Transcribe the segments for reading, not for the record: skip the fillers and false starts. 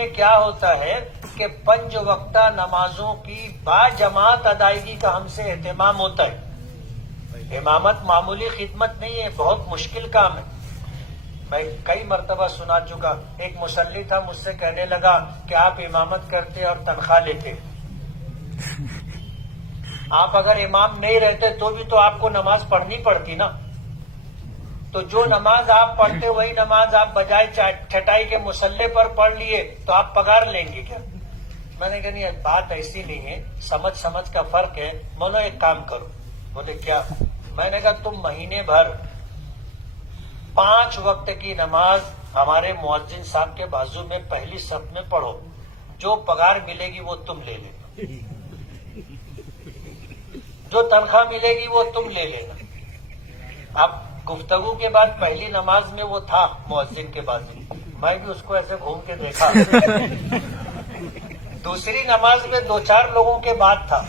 میں کیا ہوتا ہے کہ 5 وقتہ نمازوں کی باجماعت ادائیگی کا ہم سے اہتمام ہوتا ہے. امامت معمولی خدمت نہیں ہے، بہت مشکل کام ہے. میں کئی مرتبہ سنا چکا. ایک مصلی تھا، مجھ سے کہنے لگا کہ آپ امامت کرتے اور تنخواہ لیتے، آپ اگر امام نہیں رہتے تو بھی تو آپ کو نماز پڑھنی پڑتی نا. تو جو نماز آپ پڑھتے وہی نماز آپ بجائے چٹائی کے مصلے پر پڑھ لیے تو آپ پگار لیں گے کیا؟ میں نے کہا نہیں، بات ایسی نہیں ہے، سمجھ کا فرق ہے. بولو ایک کام کرو. بولے کیا؟ میں نے کہا تم مہینے بھر 5 وقت کی نماز ہمارے مؤذن صاحب کے بازو میں پہلی صف میں پڑھو، جو پگار ملے گی وہ تم لے لینا، جو تنخواہ ملے گی وہ تم لے لینا. اب گفتگو کے بعد پہلی نماز میں وہ تھا مؤذن کے بازو، میں بھی اس کو ایسے گھوم کے دیکھا. دوسری نماز میں 2-4 لوگوں کے بعد تھا،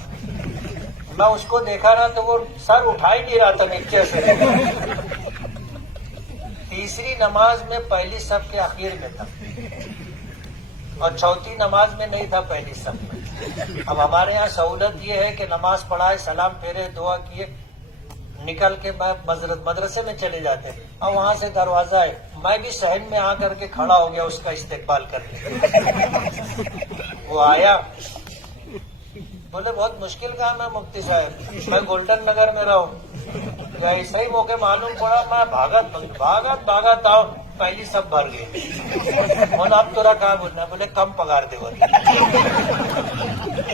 میں اس کو دیکھا رہا تو وہ سر اٹھا ہی نہیں رہا تھا نیچے سے. تیسری نماز میں پہلی صف کے آخر میں تھا اور چوتھی نماز میں نہیں تھا پہلی صف میں. اب ہمارے یہاں سہولت یہ ہے کہ نماز پڑھائے، سلام پھیرے، دعا کیے، نکل کے میں مدرسے میں چلے جاتے ہیں. اور وہاں سے دروازہ ہے، میں بھی صحن میں آ کر کے کھڑا ہو گیا اس کا استقبال کرنے. وہ آیا، بولے بہت مشکل کام ہے مفتی صاحب، میں گولڈن نگر میں رہوں. تو ایسا ہی موقع معلوم پڑا، میں بھاگت آؤ، پہلی سب بھر گئی. بولا اب تو رکھا بولنا، بولے کم پگار دے.